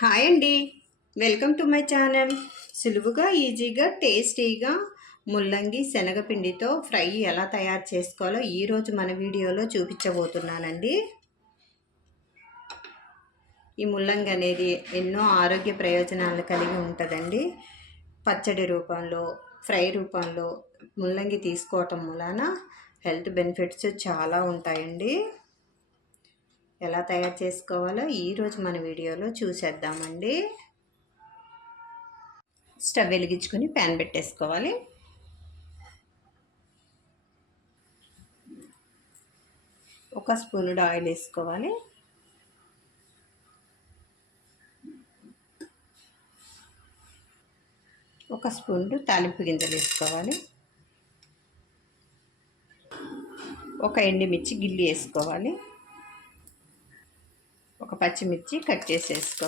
Hi అండి. Welcome to my channel. సులువుగా ఈజీగా టేస్టీగా ముల్లంగి శనగపిండితో ఫ్రై ఎలా తయారు చేసుకోవాలో ఈరోజు మన వీడియోలో చూపించబోతున్నానండి. ఈ ముల్లంగి అనేది ఎన్నో ఆరోగ్య ప్రయోజనాలు కలిగి ఉంటుందండి. పచ్చడి రూపంలో ఫ్రై రూపంలో ముల్లంగి తీసుకోవటం మూలాన హెల్త్ బెనిఫిట్స్ చాలా ఉంటాయండి. ఎలా తయారు చేసుకోవాలో ఈరోజు మన వీడియోలో చూసేద్దామండి. స్టవ్ వెలిగించుకొని ప్యాన్ పెట్టేసుకోవాలి. ఒక స్పూనుడు ఆయిల్ వేసుకోవాలి. ఒక స్పూన్ తాలింపు గింజలు వేసుకోవాలి. ఒక ఎండుమిర్చి గిల్లి వేసుకోవాలి. ఒక పచ్చిమిర్చి కట్ చేసేసుకో.